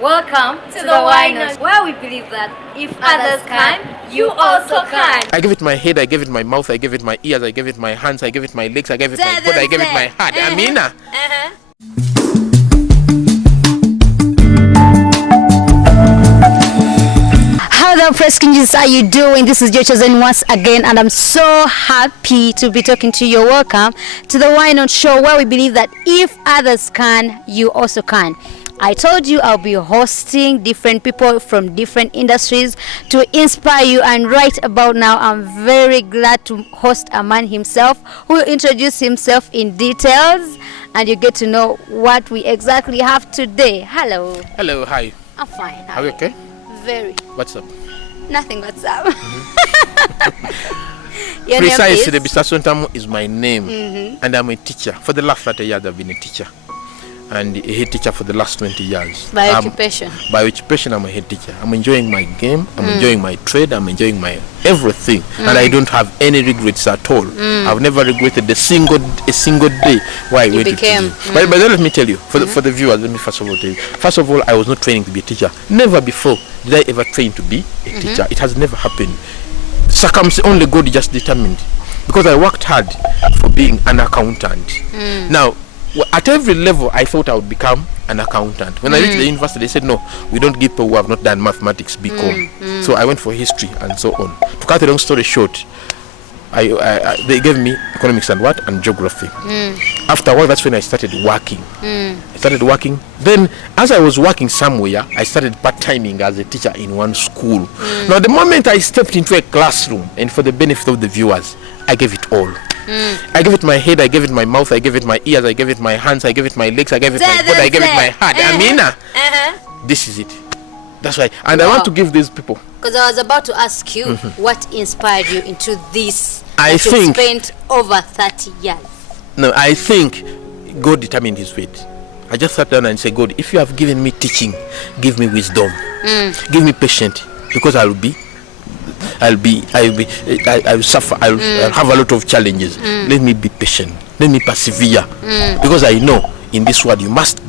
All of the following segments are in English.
Welcome to the Why Not, where we believe that if others can, you also can. I give it my head, I give it my mouth, I give it my ears, I give it my hands, I give it my legs, I give it my body, I give it my heart. Amina. How the Preskinges are you doing? This is your chosen once again, and I'm so happy to be talking to you. Welcome to the Why Not show, where we believe that if others can, you also can. I told you I'll be hosting different people from different industries to inspire you, and right about now I'm very glad to host a man himself who will introduce himself in details, and you get to know what we exactly have today. Hello. Hello, hi. I'm fine. Are you okay? Very. What's up? Nothing. What's up? Precisely, Bisaso Ntamu is my name, and I'm a teacher. For the last 30 years I've been a teacher, and a head teacher for the last 20 years. By occupation? By occupation, I'm a head teacher. I'm enjoying my game, I'm enjoying my trade, I'm enjoying my everything, and I don't have any regrets at all. I've never regretted a single day why I went to teaching. But then let me tell you, for the viewers, let me first of all tell you. First of all, I was not training to be a teacher. Never before did I ever train to be a teacher. It has never happened. Only God just determined, because I worked hard for being an accountant. Now, at every level, I thought I would become an accountant. When I reached the university, they said, no, we don't give people who have not done mathematics BCom. So I went for history and so on. To cut a long story short, they gave me economics and geography. After a while, that's when I started working. Then, as I was working somewhere, I started part-timing as a teacher in one school. Now, the moment I stepped into a classroom, and for the benefit of the viewers, I gave it all. I gave it my head, I gave it my mouth, I gave it my ears, I gave it my hands, I gave it my legs, I gave it my body, I gave it my heart. Amina, this is it. That's why. And I want to give these people. Because I was about to ask you, what inspired you into this? I think you spent over 30 years. No, I think God determined his fate. I just sat down and said, God, if you have given me teaching, give me wisdom. Give me patience, because I'll suffer. I'll have a lot of challenges. Let me be patient. Let me persevere. Because I know in this world you must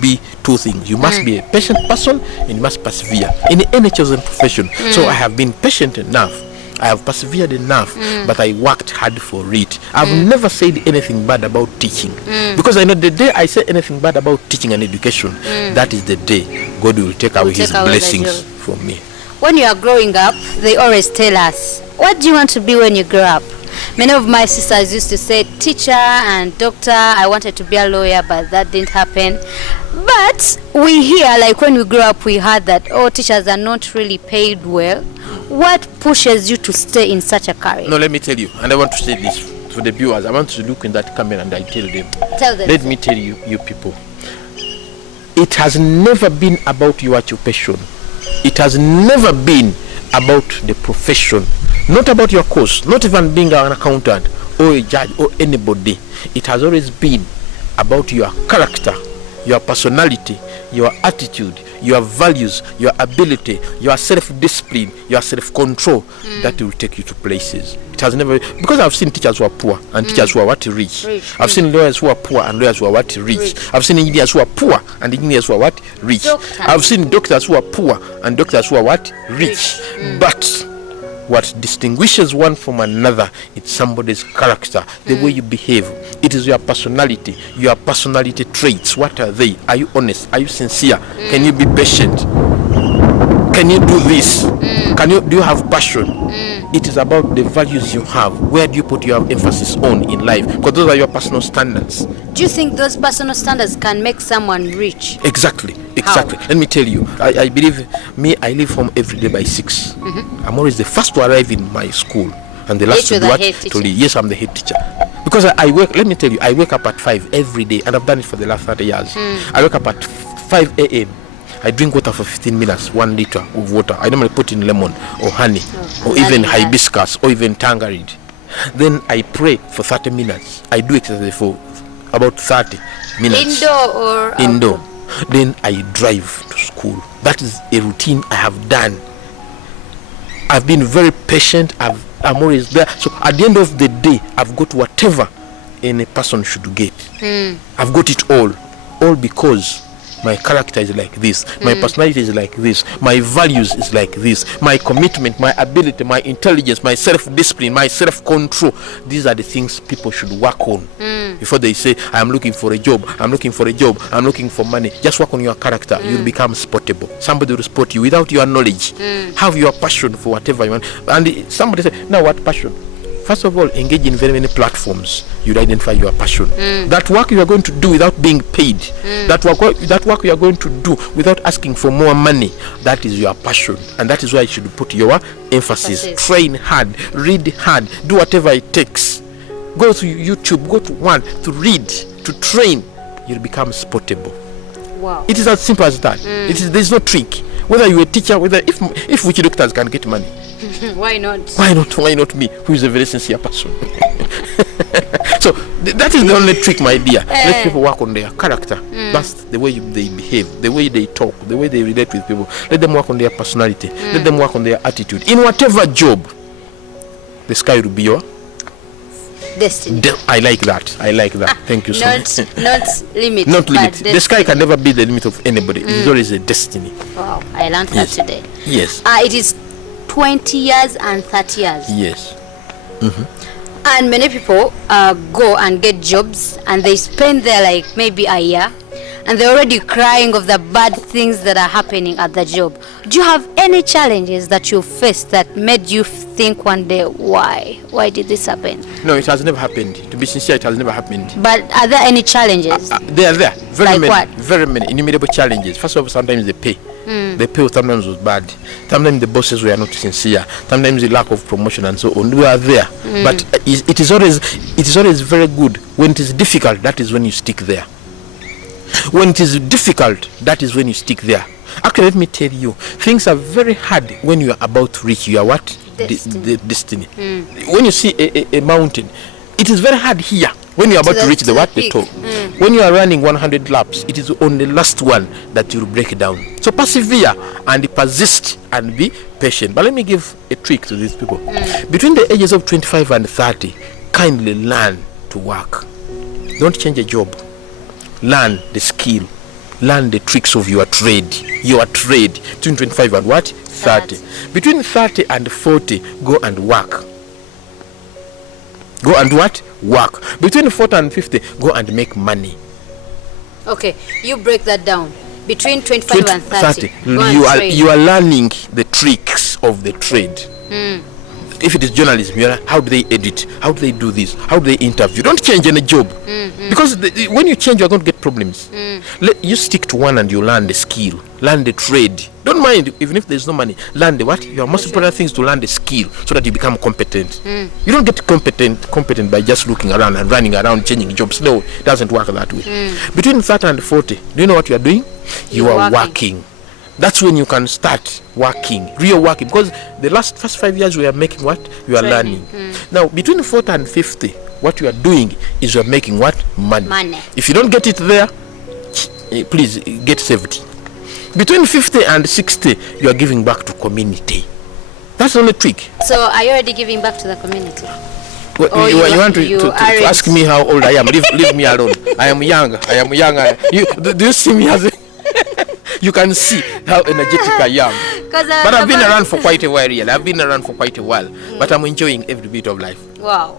be two things. You must be a patient person, and you must persevere in any chosen profession. So I have been patient enough. I have persevered enough, but I worked hard for it. I've never said anything bad about teaching, because I know the day I say anything bad about teaching and education, that is the day God will take away his blessings from me. When you are growing up, they always tell us, what do you want to be when you grow up? Many of my sisters used to say teacher and doctor. I wanted to be a lawyer, but that didn't happen. But we hear, like when we grew up, we heard that, teachers are not really paid well. What pushes you to stay in such a career? No, let me tell you, and I want to say this for the viewers. I want to look in that camera and I tell them. Tell them. Let me tell you, you people. It has never been about your occupation. It has never been about the profession, not about your course, not even being an accountant or a judge or anybody. It has always been about your character, your personality, your attitude, your values, your ability, your self-discipline, your self-control that will take you to places. It has never, because I've seen teachers who are poor and teachers who are rich. I've seen lawyers who are poor and lawyers who are rich. I've seen engineers who are poor and engineers who are rich. I've seen doctors who are poor and doctors who are rich. But what distinguishes one from another is somebody's character, the way you behave. It is your personality traits. What are they? Are you honest? Are you sincere? Can you be patient? Can you do this? Do you have passion? It is about the values you have. Where do you put your emphasis on in life? Because those are your personal standards. Do you think those personal standards can make someone rich? Exactly. How? Let me tell you, I believe I leave home every day by 6. I'm always the first to arrive in my school and the last to do what? To leave. Yes, I'm the head teacher. Because I work, let me tell you, I wake up at 5 every day, and I've done it for the last 30 years. I wake up at 5 a.m. I drink water for 15 minutes, 1 liter of water. I normally put in lemon or honey or even hibiscus or even tangerine. Then I pray for 30 minutes. I do exercise for about 30 minutes. Indoor or indoor? Then I drive to school. That is a routine I have done. I've been very patient. I'm always there. So at the end of the day, I've got whatever any person should get. I've got it all because my character is like this, my personality is like this, my values is like this, my commitment, my ability, my intelligence, my self-discipline, my self-control. These are the things people should work on before they say, I'm looking for a job, I'm looking for a job, I'm looking for money. Just work on your character. You'll become spottable. Somebody will spot you without your knowledge. Have your passion for whatever you want. And somebody said, now what passion? First of all, engage in very many platforms. You'll identify your passion. That work you are going to do without being paid. That work you are going to do without asking for more money. That is your passion. And that is why you should put your emphasis. Train hard. Read hard. Do whatever it takes. Go to YouTube. Go to read. To train. You'll become spottable. Wow. It is as simple as that. There's no trick. Whether you're a teacher, whether if witch doctors can get money. Why not? Why not me, who is a very sincere person? So that is the only trick, my dear. Let people work on their character. That's the way they behave, the way they talk, the way they relate with people. Let them work on their personality. Let them work on their attitude. In whatever job, the sky will be your destiny. I like that. Thank you so much. Not limit. Not limit. The sky can never be the limit of anybody. It is always a destiny. Wow, I learned that today. Yes. It is 20 years and 30 years. Yes. And many people go and get jobs and they spend there like maybe a year and they're already crying of the bad things that are happening at the job. Do you have any challenges that you faced that made you think one day, why did this happen? No, it has never happened. To be sincere, it has never happened. But are there any challenges? They are there. Very many. What? Very many innumerable challenges. First of all, sometimes they pay. The pay sometimes was bad. Sometimes the bosses were not sincere. Sometimes the lack of promotion and so on. We are there. But it is always very good. When it is difficult, that is when you stick there. When it is difficult, that is when you stick there. Actually, let me tell you, things are very hard when you are about to reach your what? Destiny. When you see a mountain, it is very hard here. When you are about to reach the top. When you are running 100 laps, it is on the last one that you will break down. So persevere and persist and be patient. But let me give a trick to these people. Between the ages of 25 and 30, kindly learn to work. Don't change a job. Learn the skill. Learn the tricks of your trade. Between 25 and what? 30. Between 30 and 40, go and work. Go and what? Work. Between 40 and 50, go and make money. Okay, you break that down. Between 25 and 30, you are learning the tricks of the trade. If it is journalism, how do they edit? How do they do this? How do they interview? Don't change any job. Because when you change, you're going to get problems. You stick to one and you learn the skill. Learn the trade. Don't mind, even if there's no money. Learn the what? Your most important thing is to learn the skill so that you become competent. You don't get competent by just looking around and running around changing jobs. No, it doesn't work that way. Between 30 and 40, do you know what you are doing? You are working. That's when you can start working, real working. Because the first 5 years we are making what? You are learning. Now, between 40 and 50, what you are doing is you are making what? Money. If you don't get it there, please get saved. Between 50 and 60, you are giving back to community. That's the only trick. So, are you already giving back to the community? Well, you want to ask me how old I am? Leave me alone. I am young. Do you see me as you can see how energetic I am. But I've been around for quite a while, really. But I'm enjoying every bit of life. Wow.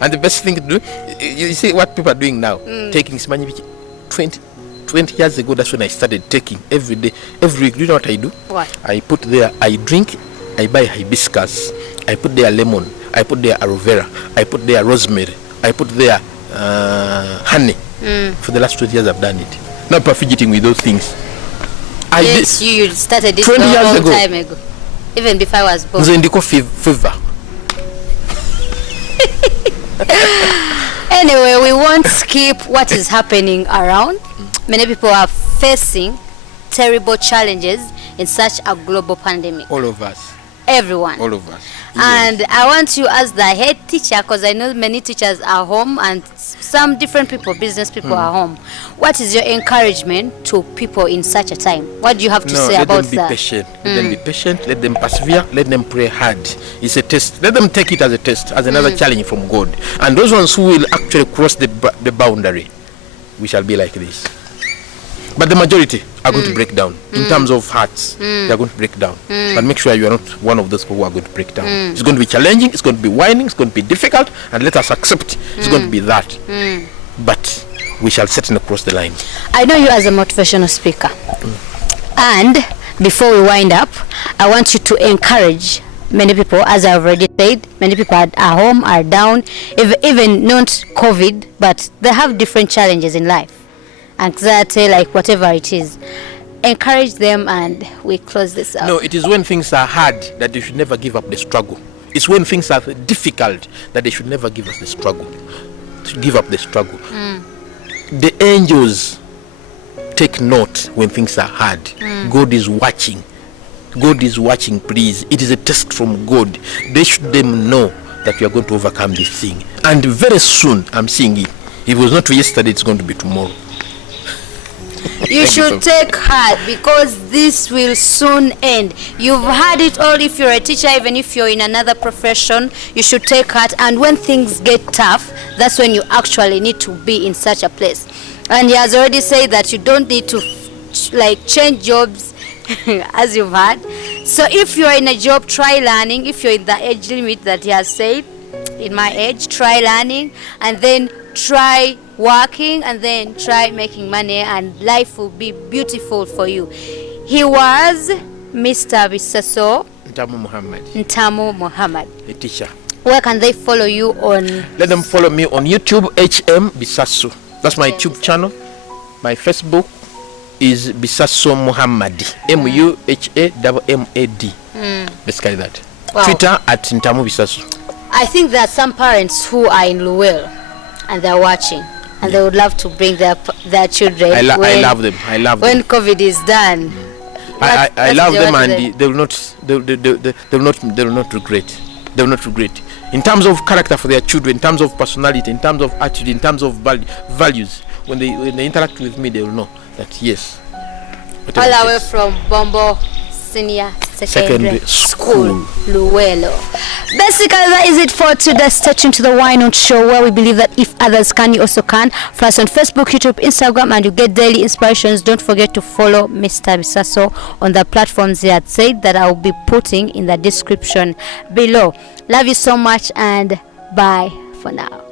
And the best thing to do, you see what people are doing now, taking money. 20 years ago, that's when I started taking every day, every week. Do you know what I do? What? I put there, I drink, I buy hibiscus, I put there lemon, I put there aloe vera, I put there rosemary, I put there honey. For the last 20 years I've done it. Not fidgeting with those things. Yes, you started this 20 a years long time ago. Even before I was born. Zendiko fever. Anyway, we won't skip what is happening around. Many people are facing terrible challenges in such a global pandemic. All of us. Everyone. All of us. And yes. I want you as the head teacher, because I know many teachers are home and some different people, business people are home. What is your encouragement to people in such a time? What do you have to say about that? Let them be patient. Let them be patient. Let them persevere. Let them pray hard. It's a test. Let them take it as a test, as another challenge from God. And those ones who will actually cross the boundary, we shall be like this. But the majority are going to break down. In terms of hearts, they are going to break down. But make sure you are not one of those people who are going to break down. It's going to be challenging, it's going to be whining, it's going to be difficult, and let us accept it's going to be that. But we shall certainly cross the line. I know you as a motivational speaker. And before we wind up, I want you to encourage many people, as I've already said, many people at home are down, even not COVID, but they have different challenges in life. Anxiety, like whatever it is. Encourage them and we close this up. No, it is when things are hard that they should never give up the struggle. It's when things are difficult that they should never give up the struggle. To give up the struggle. The angels take note when things are hard. God is watching. God is watching, please. It is a test from God. They should them know that we are going to overcome this thing. And very soon, I'm seeing it. If it was not yesterday, it's going to be tomorrow. You should take heart because this will soon end. You've had it all. If you're a teacher, even if you're in another profession, you should take heart. And when things get tough, that's when you actually need to be in such a place. And he has already said that you don't need to change jobs as you've had. So if you're in a job, try learning. If you're in the age limit that he has said, in my age, try learning and then try working and then try making money, and life will be beautiful for you. He was Mr. Bisaso Ntamu Muhammad, a teacher. Where can they follow you on? Let them follow me on YouTube, HM Bisaso. That's my YouTube channel. My Facebook is Bisaso Muhammad, MUHAMMAD. Basically that. Wow. Twitter at Ntamu Bisaso. I think there are some parents who are in Luwero and they're watching and they would love to bring their children. I love them. I love them. When COVID is done. I love them, and they will not regret. They will not regret. In terms of character for their children, in terms of personality, in terms of attitude, in terms of values, when they interact with me, they will know that yes. All the way from Bombo Senior Secondary School, Luwero. Basically, that is it for today. Stay tuned to the Why Not Show, where we believe that if others can, you also can. Follow us on Facebook, YouTube, Instagram, and you get daily inspirations. Don't forget to follow Mr. Bisaso on the platforms he had said that I will be putting in the description below. Love you so much, and bye for now.